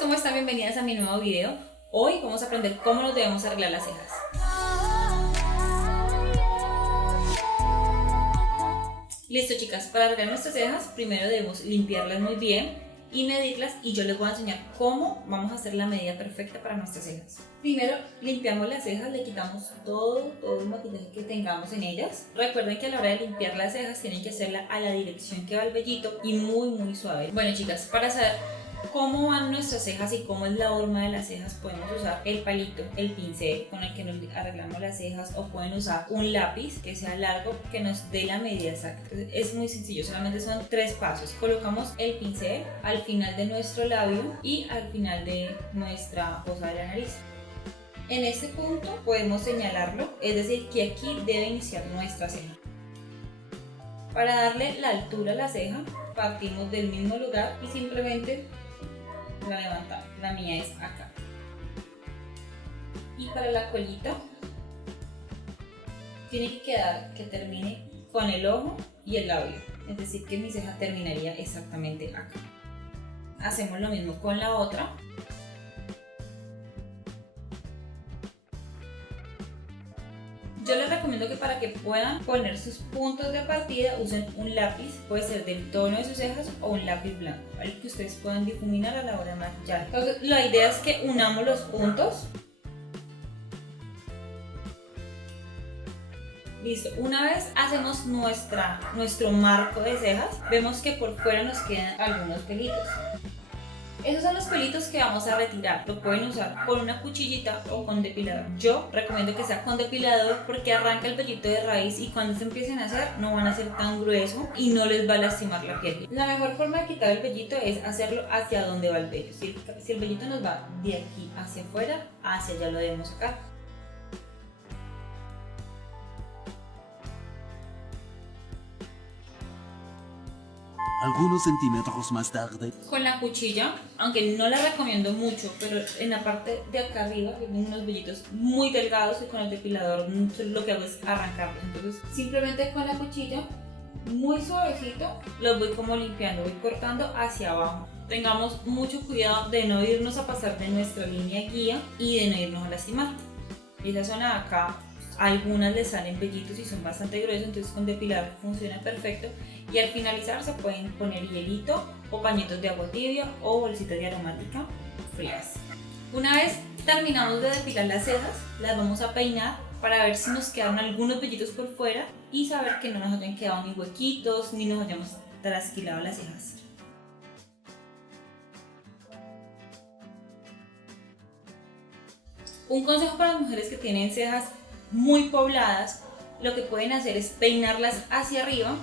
¿cómo están? Bienvenidas a mi nuevo video. Hoy vamos a aprender cómo nos debemos arreglar las cejas. Listo, chicas, para arreglar nuestras cejas primero debemos limpiarlas muy bien y medirlas, y yo les voy a enseñar cómo vamos a hacer la medida perfecta para nuestras cejas. Primero limpiamos las cejas, le quitamos todo el maquillaje que tengamos en ellas. Recuerden que a la hora de limpiar las cejas tienen que hacerla a la dirección que va el vellito y muy suave. Bueno, chicas, para saber cómo van nuestras cejas y cómo es la forma de las cejas, podemos usar el palito, el pincel con el que nos arreglamos las cejas, o pueden usar un lápiz que sea largo, que nos dé la medida exacta. Es muy sencillo, solamente son 3 pasos. Colocamos el pincel al final de nuestro labio y al final de nuestra fosa de la nariz. En este punto podemos señalarlo, es decir, que aquí debe iniciar nuestra ceja. Para darle la altura a la ceja, partimos del mismo lugar y simplemente la levantamos. La mía es acá. Y para la colita tiene que quedar que termine con el ojo y el labio, es decir, que mi ceja terminaría exactamente acá. Hacemos lo mismo con la otra. Yo les recomiendo que para que puedan poner sus puntos de partida usen un lápiz, puede ser del tono de sus cejas o un lápiz blanco, algo que ustedes puedan difuminar a la hora de maquillar. Entonces, la idea es que unamos los puntos. Listo, una vez hacemos nuestro marco de cejas, vemos que por fuera nos quedan algunos pelitos. Esos son los pelitos que vamos a retirar. Lo pueden usar con una cuchillita o con depilador. Yo recomiendo que sea con depilador porque arranca el velito de raíz y cuando se empiecen a hacer no van a ser tan grueso y no les va a lastimar la piel. La mejor forma de quitar el vellito es hacerlo hacia donde va el vello. Si el vellito nos va de aquí hacia afuera, hacia allá lo debemos sacar. Algunos centímetros más tarde. Con la cuchilla, aunque no la recomiendo mucho, pero en la parte de acá arriba tienen unos vellitos muy delgados y con el depilador lo que hago es arrancarlos. Entonces simplemente con la cuchilla, muy suavecito, los voy como limpiando, voy cortando hacia abajo. Tengamos mucho cuidado de no irnos a pasar de nuestra línea guía y de no irnos a lastimar. Esa zona de acá, a algunas les salen vellitos y son bastante gruesos, entonces con depilador funciona perfecto. Y al finalizar se pueden poner hielito o pañitos de agua tibia o bolsitas de aromática frías. Una vez terminamos de depilar las cejas, las vamos a peinar para ver si nos quedan algunos vellitos por fuera y saber que no nos hayan quedado ni huequitos ni nos hayamos trasquilado las cejas. Un consejo para las mujeres que tienen cejas muy pobladas, lo que pueden hacer es peinarlas hacia arriba.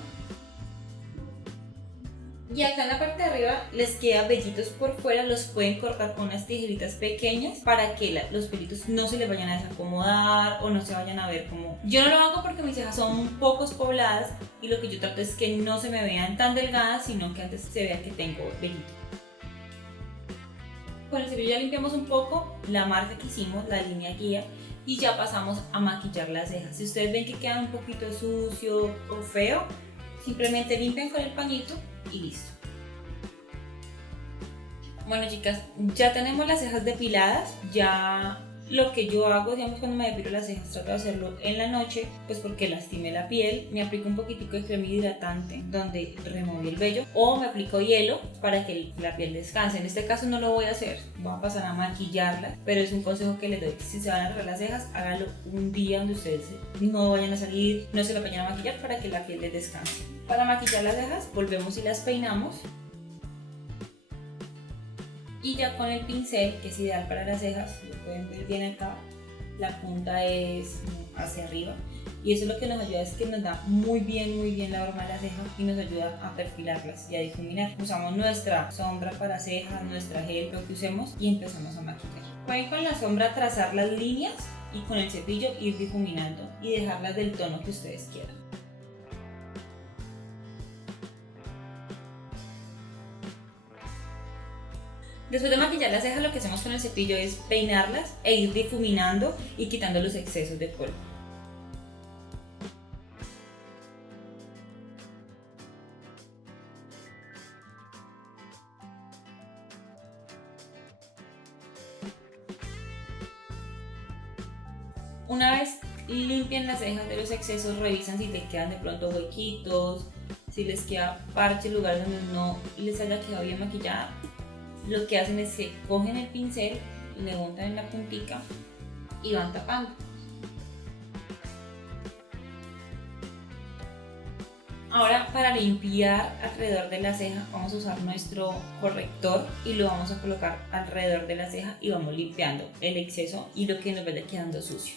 Y acá en la parte de arriba les queda vellitos por fuera, los pueden cortar con unas tijeritas pequeñas para que los pelitos no se les vayan a desacomodar o no se vayan a ver como... Yo no lo hago porque mis cejas son un poco pobladas y lo que yo trato es que no se me vean tan delgadas, sino que antes se vea que tengo vellito. Con el cepillo ya limpiamos un poco la marca que hicimos, la línea guía, y ya pasamos a maquillar las cejas. Si ustedes ven que quedan un poquito sucio o feo, simplemente limpian con el pañito y listo. Bueno, chicas, ya tenemos las cejas depiladas. Ya lo que yo hago, digamos, cuando me depilo las cejas, trato de hacerlo en la noche, pues porque lastimé la piel. Me aplico un poquitico de crema hidratante donde removí el vello, o me aplico hielo para que la piel descanse. En este caso no lo voy a hacer, voy a pasar a maquillarla, pero es un consejo que les doy: si se van a arreglar las cejas, háganlo un día donde ustedes no vayan a salir, no se lo vayan a maquillar, para que la piel les descanse. Para maquillar las cejas volvemos y las peinamos. Y ya con el pincel, que es ideal para las cejas, lo pueden ver bien acá, la punta es hacia arriba, y eso lo que nos ayuda es que nos da muy bien la forma de la ceja y nos ayuda a perfilarlas y a difuminar. Usamos nuestra sombra para cejas, nuestra gel, lo que usemos, y empezamos a maquillar. Pueden con la sombra trazar las líneas y con el cepillo ir difuminando y dejarlas del tono que ustedes quieran. Después de maquillar las cejas, lo que hacemos con el cepillo es peinarlas e ir difuminando y quitando los excesos de polvo. Una vez limpian las cejas de los excesos, revisan si te quedan de pronto huequitos, si les queda parche, lugares donde no les haya quedado bien maquillada. Lo que hacen es que cogen el pincel, le untan en la puntica y van tapando. Ahora, para limpiar alrededor de la ceja vamos a usar nuestro corrector y lo vamos a colocar alrededor de la ceja y vamos limpiando el exceso y lo que nos vaya quedando sucio.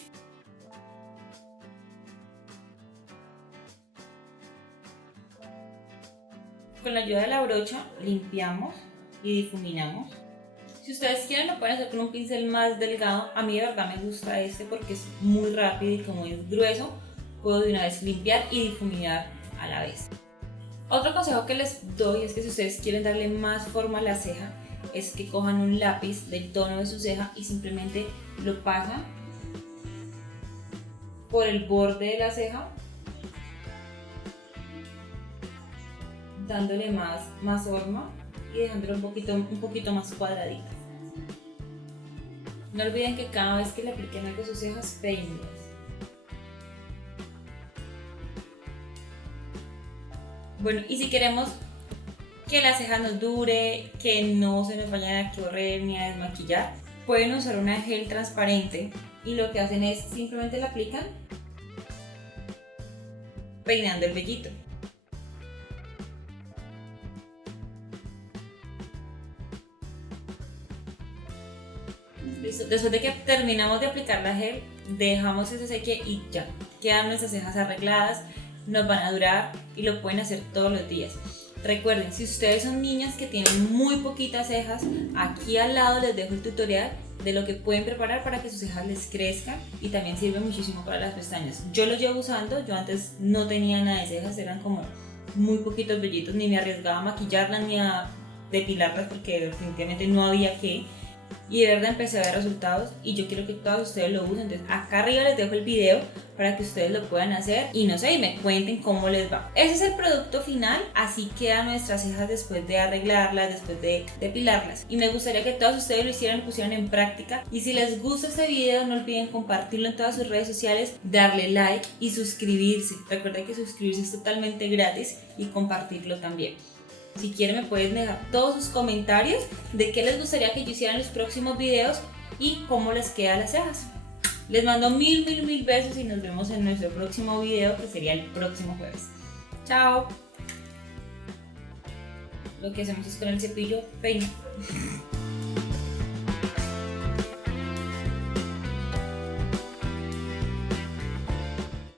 Con la ayuda de la brocha limpiamos y difuminamos. Si ustedes quieren lo pueden hacer con un pincel más delgado. A mí de verdad me gusta este porque es muy rápido y como es grueso puedo de una vez limpiar y difuminar a la vez. Otro consejo que les doy es que si ustedes quieren darle más forma a la ceja es que cojan un lápiz del tono de su ceja y simplemente lo pasan por el borde de la ceja, dándole más forma y dejándolo un poquito más cuadradita. No olviden que cada vez que le apliquen algo a sus cejas, peínenlas. Bueno, y si queremos que la ceja nos dure, que no se nos vayan a correr ni a desmaquillar, pueden usar una gel transparente y lo que hacen es simplemente la aplican peinando el vellito. Listo. Después de que terminamos de aplicar la gel, dejamos que se seque y ya, quedan nuestras cejas arregladas, nos van a durar y lo pueden hacer todos los días. Recuerden, si ustedes son niñas que tienen muy poquitas cejas, aquí al lado les dejo el tutorial de lo que pueden preparar para que sus cejas les crezcan y también sirve muchísimo para las pestañas. Yo lo llevo usando, yo antes no tenía nada de cejas, eran como muy poquitos vellitos, ni me arriesgaba a maquillarlas ni a depilarlas porque definitivamente no había que. Y de verdad empecé a ver resultados y yo quiero que todos ustedes lo usen. Entonces acá arriba les dejo el video para que ustedes lo puedan hacer y no sé, y me cuenten cómo les va. Ese es el producto final, así quedan nuestras cejas después de arreglarlas, después de depilarlas. Y me gustaría que todos ustedes lo hicieran, lo pusieran en práctica. Y si les gusta este video, no olviden compartirlo en todas sus redes sociales, darle like y suscribirse. Recuerden que suscribirse es totalmente gratis y compartirlo también. Si quieren me pueden dejar todos sus comentarios de qué les gustaría que yo hiciera en los próximos videos y cómo les quedan las cejas. Les mando mil besos y nos vemos en nuestro próximo video, que sería el próximo jueves. Chao. Lo que hacemos es con el cepillo peino.